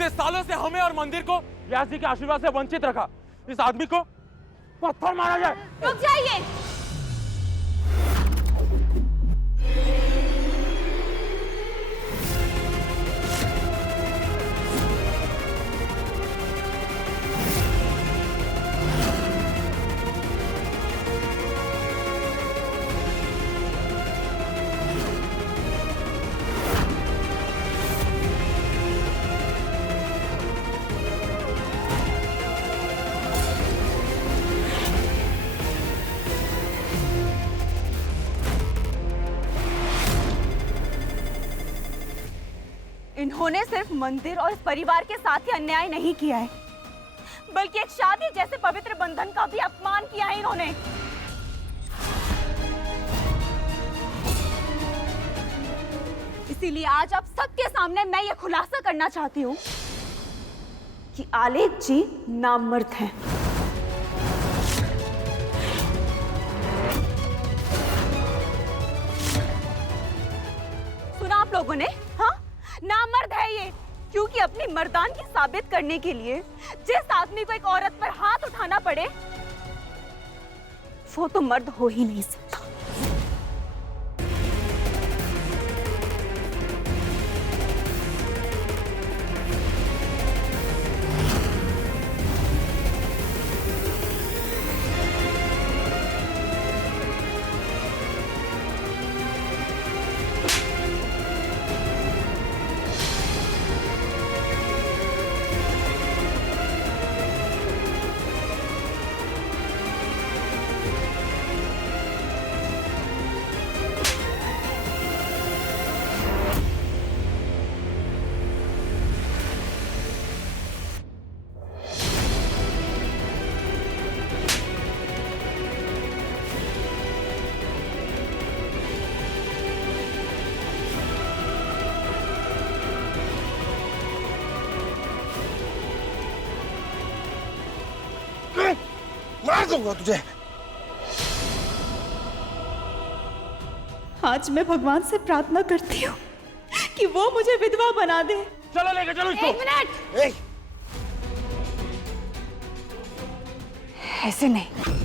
इतने सालों से हमें और मंदिर को व्यास जी के आशीर्वाद से वंचित रखा। इस आदमी को पत्थर मारा जाए। रुक जाइए। इन्होंने सिर्फ मंदिर और इस परिवार के साथ ही अन्याय नहीं किया है, बल्कि एक शादी जैसे पवित्र बंधन का भी अपमान किया है इन्होंने। इसीलिए आज आप सबके सामने मैं ये खुलासा करना चाहती हूँ कि आलेख जी नामर्द हैं। सुना आप लोगों ने? हाँ, नामर्द है ये, क्योंकि अपनी मर्दानगी साबित करने के लिए जिस आदमी को एक औरत पर हाथ उठाना पड़े वो तो मर्द हो ही नहीं सकता। मार दूंगा तुझे। आज मैं भगवान से प्रार्थना करती हूँ कि वो मुझे विधवा बना दे। चलो लेके चलो इसको। 1 मिनट। ऐसे नहीं।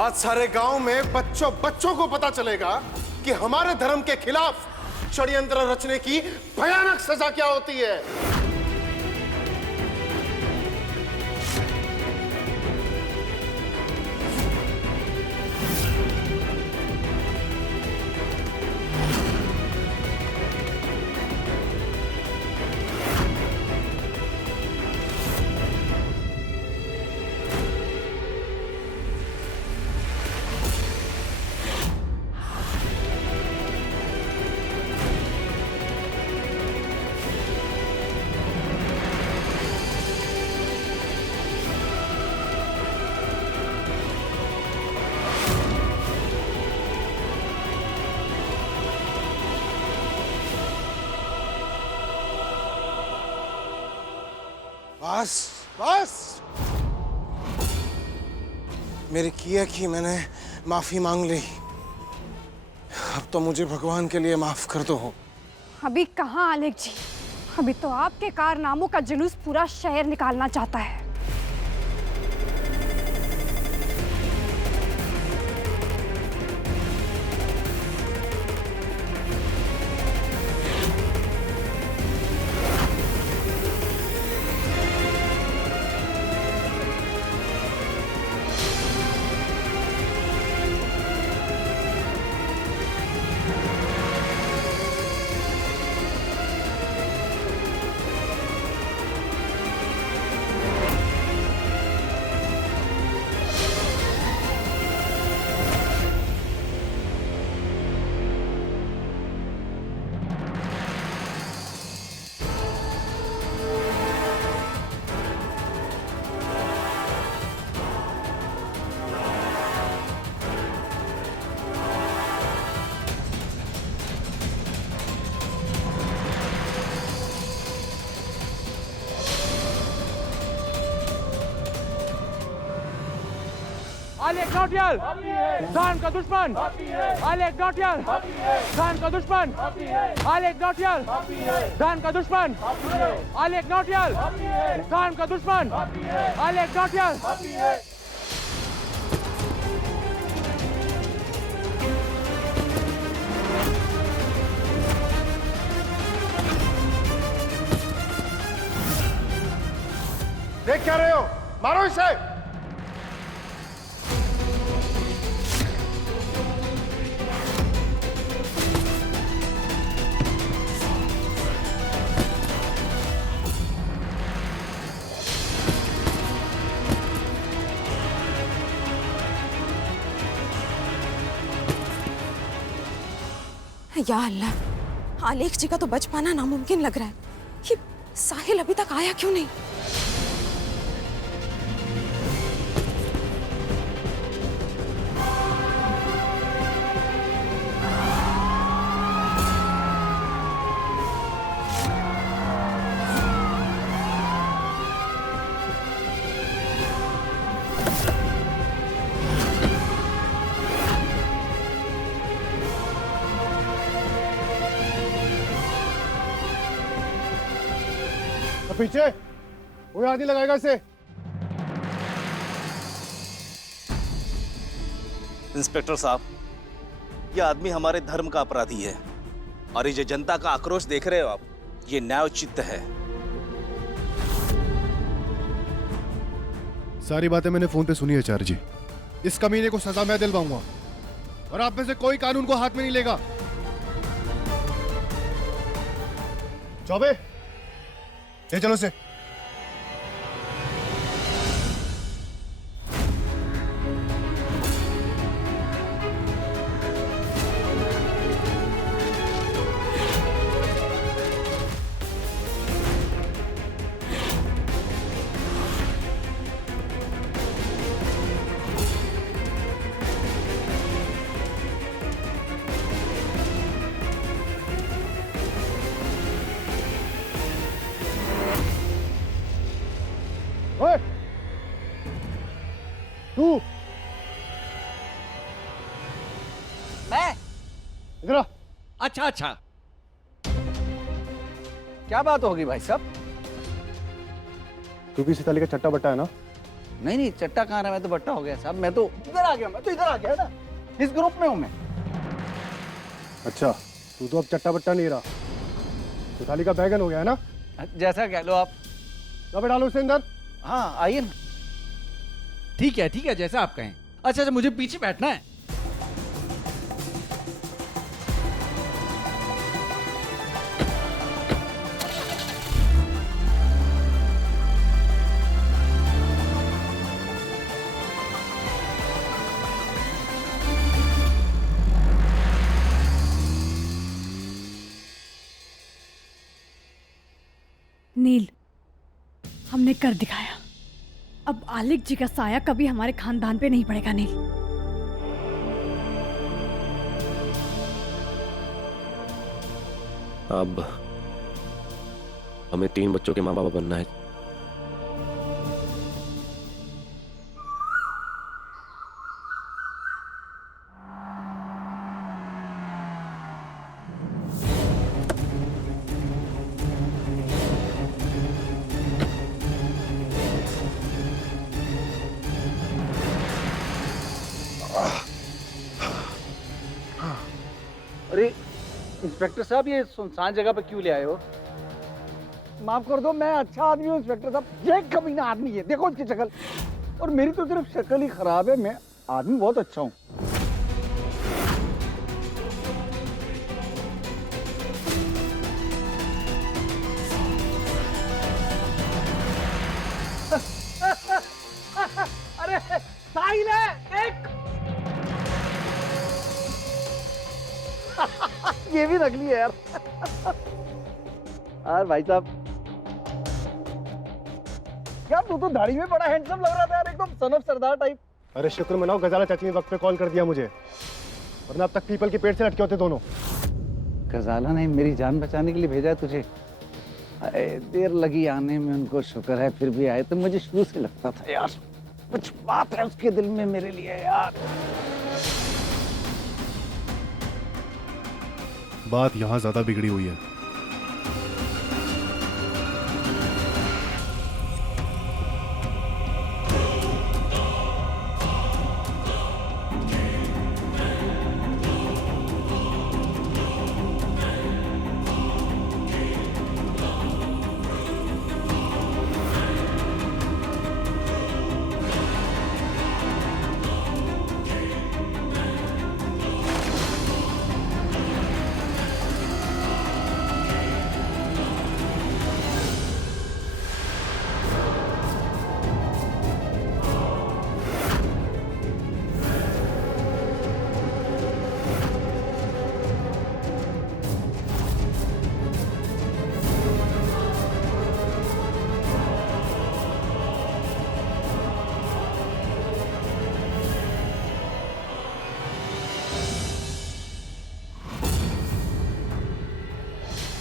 आज सारे गांव में बच्चों को पता चलेगा कि हमारे धर्म के खिलाफ षड्यंत्र रचने की भयानक सजा क्या होती है। बस बस, मेरी किया कि मैंने माफी मांग ली। अब तो मुझे भगवान के लिए माफ कर दो। अभी कहाँ आलेख जी, अभी तो आपके कारनामों का जुलूस पूरा शहर निकालना चाहता है। आलेख नौटियाल खान का दुश्मन आलेख नौटियाल खान का दुश्मन आलेख नौटियाल खान का दुश्मन आलेख नौटियाल खान का दुश्मन आलेख नौटियाल देख क्या रहे हो? मारो इसे। या अल्लाह, आलेख जी का तो बच पाना नामुमकिन लग रहा है। ये साहिल अभी तक आया क्यों नहीं? पीछे वो आदमी लगाएगा इसे। इंस्पेक्टर साहब, यह आदमी हमारे धर्म का अपराधी है और ये जो जनता का आक्रोश देख रहे हो आप, ये न्यायोचित है। सारी बातें मैंने फोन पे सुनी है चार जी। इस कमीने को सजा मैं दिलवाऊंगा और आप में से कोई कानून को हाथ में नहीं लेगा। चौबे, ले चलो से। ओए, तू मैं? इधर आ। अच्छा अच्छा, क्या बात होगी भाई साहब? तू भी सिताली का चट्टा बट्टा है ना? नहीं नहीं, चट्टा कहाँ रहा? मैं तो बट्टा हो गया साहब। मैं तो इधर आ गया, मैं तो इधर आ गया ना, इस ग्रुप में हूँ मैं। अच्छा, तू तो अब चट्टा बट्टा नहीं रहा, सिताली का बैगन हो गया है ना? जैसा कह लो आप। कब डालो उसे अंदर? हाँ आइए ना। ठीक है, जैसा आप कहें। अच्छा अच्छा, मुझे पीछे बैठना है। नील, हमने कर दिखाया। अब आलिक जी का साया कभी हमारे खानदान पे नहीं पड़ेगा नील। अब हमें 3 बच्चों के माँ बाप बनना है। अरे इंस्पेक्टर साहब, ये सुनसान जगह पे क्यों ले आए हो? माफ कर दो, मैं अच्छा आदमी हूँ इंस्पेक्टर साहब। ये कमीना आदमी है, देखो उसकी शक्ल। और मेरी तो सिर्फ शक्ल ही खराब है, मैं आदमी बहुत अच्छा हूँ। अरे साहिल है एक। ये भी नकली है यार। यार भाई साहब, यार तू तो दाढ़ी में बड़ा हैंडसम लग रहा था यार, एकदम सन ऑफ सरदार टाइप। अरे शुक्र मनाओ, गजाला चाची ने वक्त पे कॉल कर दिया मुझे, वरना अब तक पीपल के पेड़ से लटके होते दोनों। गजाला ने मेरी जान बचाने के लिए भेजा है तुझे। देर लगी आने में, उनको शुक्र है फिर भी आए। तो मुझे शुरू से लगता था यार कुछ बात है उसके दिल में मेरे लिए यार। बात यहाँ ज्यादा बिगड़ी हुई है।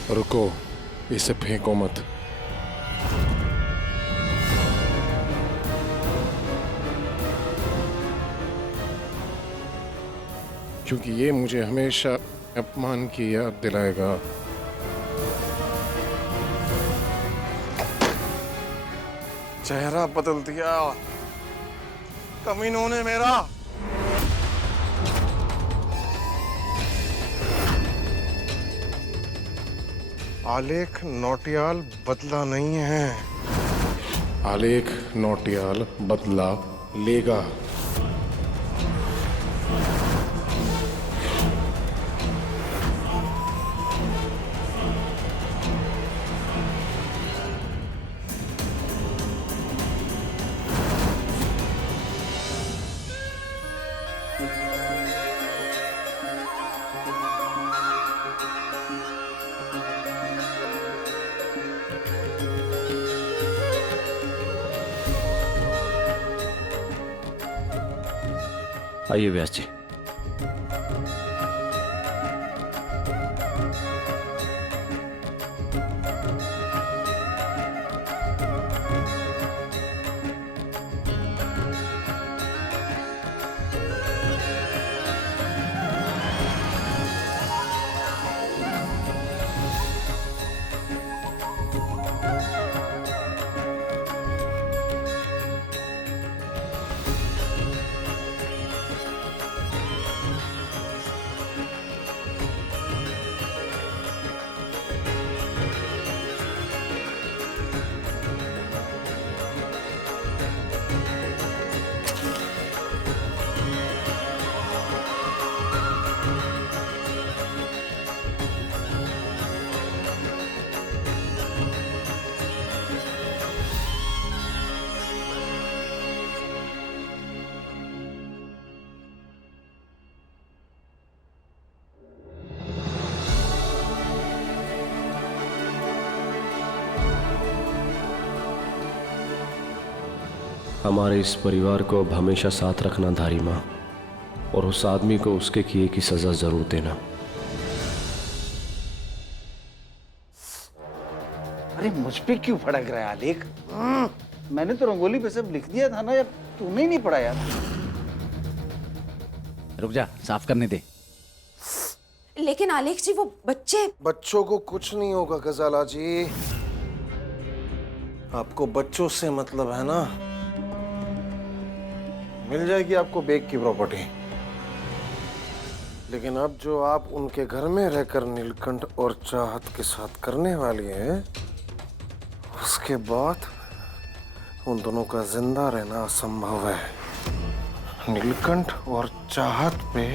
रुको, इसे फेंको मत। क्योंकि ये मुझे हमेशा अपमान की याद दिलाएगा। चेहरा बदल दिया कमीनों ने मेरा। आलेख नौटियाल बदला नहीं है, आलेख नौटियाल बदला लेगा। आइए व्यास जी। हमारे इस परिवार को अब हमेशा साथ रखना धारी माँ, और उस आदमी को उसके किए की सजा जरूर देना। अरे मुझ पे क्यों भड़क रहा है आलेख? मैंने तो रंगोली पे सब लिख दिया था ना यार, तूने ही नहीं पढ़ा यार। रुक जा, साफ करने दे। लेकिन आलेख जी, वो बच्चे। बच्चों को कुछ नहीं होगा गजाला जी। आपको बच्चों से मतलब है ना? मिल जाएगी आपको बेग की प्रॉपर्टी। लेकिन अब जो आप उनके घर में रहकर नीलकंठ और चाहत के साथ करने वाली है, उसके बाद उन दोनों का जिंदा रहना असंभव है। नीलकंठ और चाहत पे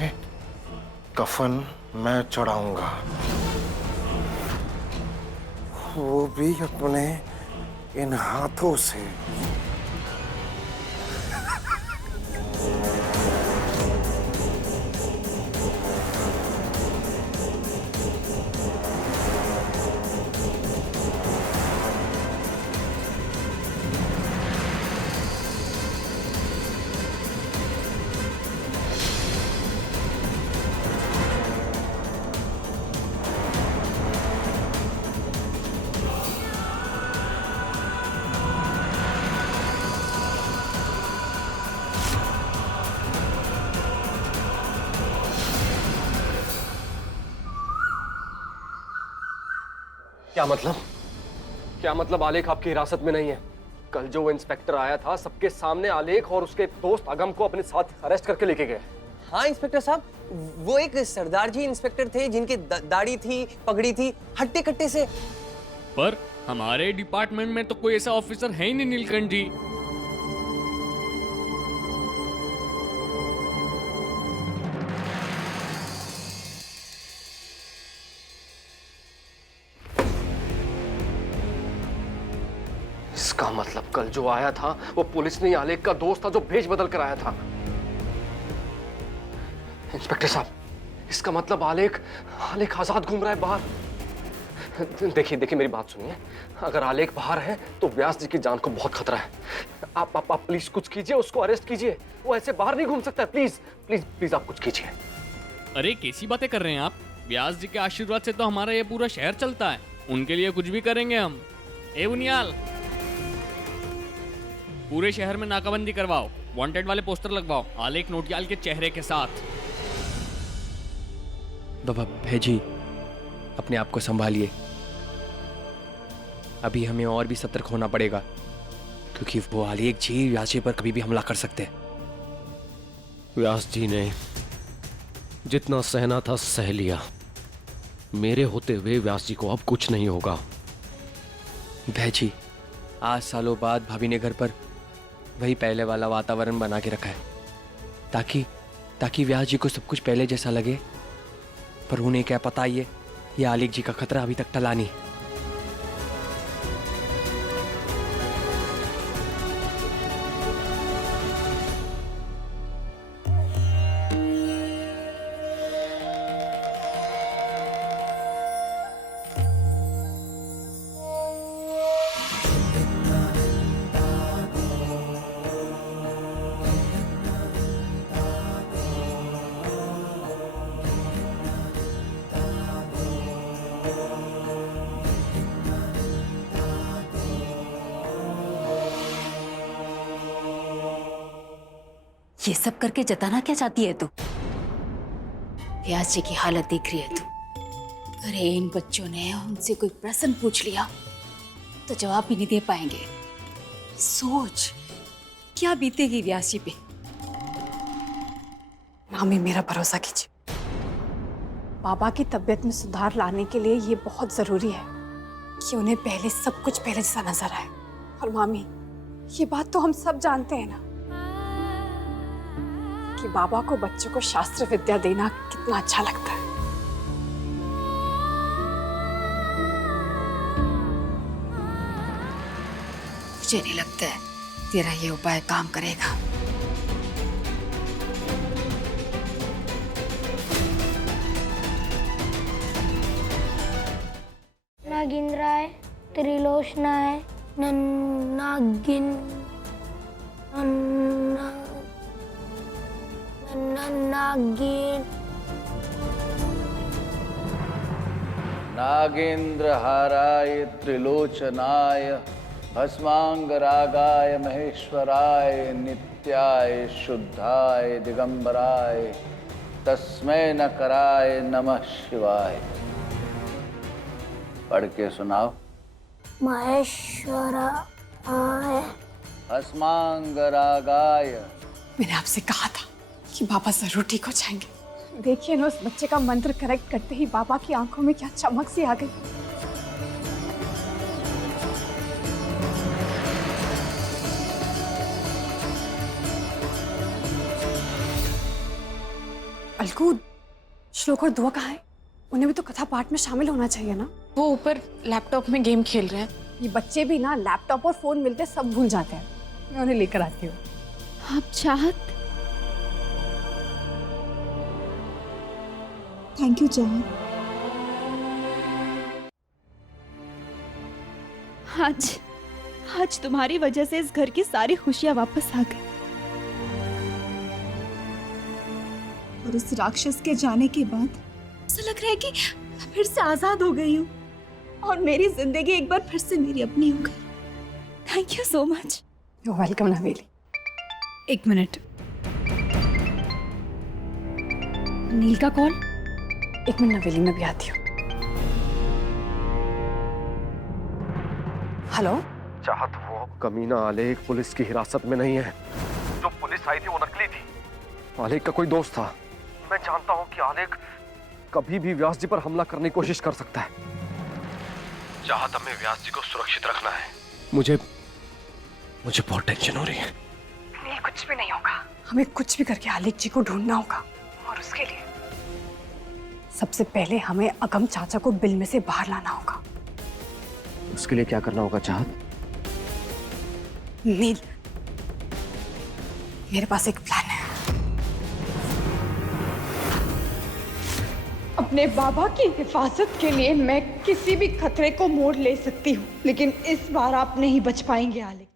कफन मैं चढ़ाऊंगा, वो भी अपने इन हाथों से। क्या मतलब? क्या मतलब आलेख आपकी हिरासत में नहीं है? कल जो वो इंस्पेक्टर आया था, सबके सामने आलेख और उसके दोस्त अगम को अपने साथ अरेस्ट करके लेके गए। हाँ इंस्पेक्टर साहब, वो एक सरदार जी इंस्पेक्टर थे जिनकी दाढ़ी थी, पगड़ी थी, हट्टे कट्टे से। पर हमारे डिपार्टमेंट में तो कोई ऐसा ऑफिसर है ही नहीं नीलकंठ जी। इसका मतलब कल जो आया था वो पुलिस नहीं, आलेख का दोस्त था जो भेज बदल कर आया था। इंस्पेक्टर साहब, इसका मतलब आलेख आजाद घूम रहा है बाहर। देखिए मेरी बात सुनिए, अगर आलेख बाहर है तो व्यास जी की जान को बहुत खतरा है। आप प्लीज कुछ कीजिए, उसको अरेस्ट कीजिए। वो ऐसे बाहर नहीं घूम सकता। प्लीज प्लीज प्लीज आप कुछ कीजिए। अरे कैसी बातें कर रहे हैं आप? व्यास जी के आशीर्वाद से तो हमारा ये पूरा शहर चलता है। उनके लिए कुछ भी करेंगे हम। ए बुनियाल, पूरे शहर में नाकाबंदी करवाओ, वांटेड वाले पोस्टर लगवाओ आलेख नोटियाल के चेहरे के साथ। भेजी, अपने आप को संभालिए। अभी हमें और भी सतर्क होना पड़ेगा, क्योंकि वो आलेख जी व्यास जी पर कभी भी हमला कर सकते हैं। व्यास जी ने जितना सहना था सह लिया। मेरे होते हुए व्यास जी को अब कुछ नहीं होगा। भैजी, आज सालों बाद भाभी ने घर पर वही पहले वाला वातावरण बना के रखा है, ताकि व्यास जी को सब कुछ पहले जैसा लगे। पर उन्हें क्या पता, ये आलेख जी का खतरा अभी तक टला नहीं। ये सब करके जताना क्या चाहती है तू? व्यास जी की हालत देख रही है तू? अरे इन बच्चों ने उनसे कोई प्रश्न पूछ लिया तो जवाब भी नहीं दे पाएंगे। सोच क्या बीतेगी व्यास जी पे। मामी, मेरा भरोसा कीजिए। बाबा की तबीयत में सुधार लाने के लिए ये बहुत जरूरी है कि उन्हें पहले सब कुछ पहले जैसा नजर आए। और मामी, ये बात तो हम सब जानते हैं ना कि बाबा को बच्चों को शास्त्र विद्या देना कितना अच्छा लगता है। मुझे नहीं लगता है तेरा ये उपाय काम करेगा। नागिंद्राय त्रिलोचनाय नागिन नागिन नागेंद्रहाराय त्रिलोचनाय भस्मांगरागाय महेश्वराय नित्याय शुद्धाय दिगंबराय तस्मै नकराय नमः शिवाय। पढ़ के सुनाओ। महेश्वराय भस्मांगरागाय। मैंने आपसे कहा था कि बाबा जरूर ठीक हो जाएंगे। देखिए ना, उस बच्चे का मंत्र करेक्ट करते ही बाबा की आंखों में क्या चमक सी आ गई। अलकूद, श्लोक और दुआ कहाँ है? उन्हें भी तो कथा पाठ में शामिल होना चाहिए ना। वो ऊपर लैपटॉप में गेम खेल रहे हैं। ये बच्चे भी ना लैपटॉप और फोन मिलते सब भूल जाते हैं। मैं उन्हें लेकर आती हूँ। आप चाहत? थैंक यू चाहत। आज तुम्हारी वजह से इस घर की सारी खुशियां वापस आ गई। और उस राक्षस के जाने के बाद ऐसा लग रहा है कि फिर से आजाद हो गई हूँ और मेरी जिंदगी एक बार फिर से मेरी अपनी हो गई। Thank you so much. You welcome नवेली। एक मिनट, नील का कॉल। एक मिनट नवेली, मैं भी आती हूँ। हेलो। चाहत, वो कमीना आलेख पुलिस की हिरासत में नहीं है। जो पुलिस आई थी वो नकली थी। आलेख का कोई दोस्त था। मैं जानता हूँ कि आलेख कभी भी व्यास जी पर हमला करने की कोशिश कर सकता है। चाहत, हमें व्यास जी को सुरक्षित रखना है। मुझे बहुत टेंशन हो रही है। नील, कुछ भी नहीं होगा। हमें कुछ भी करके आलेख जी को ढूंढना होगा, और उसके लिए सबसे पहले हमें अगम चाचा को बिल में से बाहर लाना होगा। उसके लिए क्या करना होगा चाहत? नील, मेरे पास एक प्लान है। अपने बाबा की हिफाजत के लिए मैं किसी भी खतरे को मोड़ ले सकती हूँ, लेकिन इस बार आप नहीं बच पाएंगे आलेख।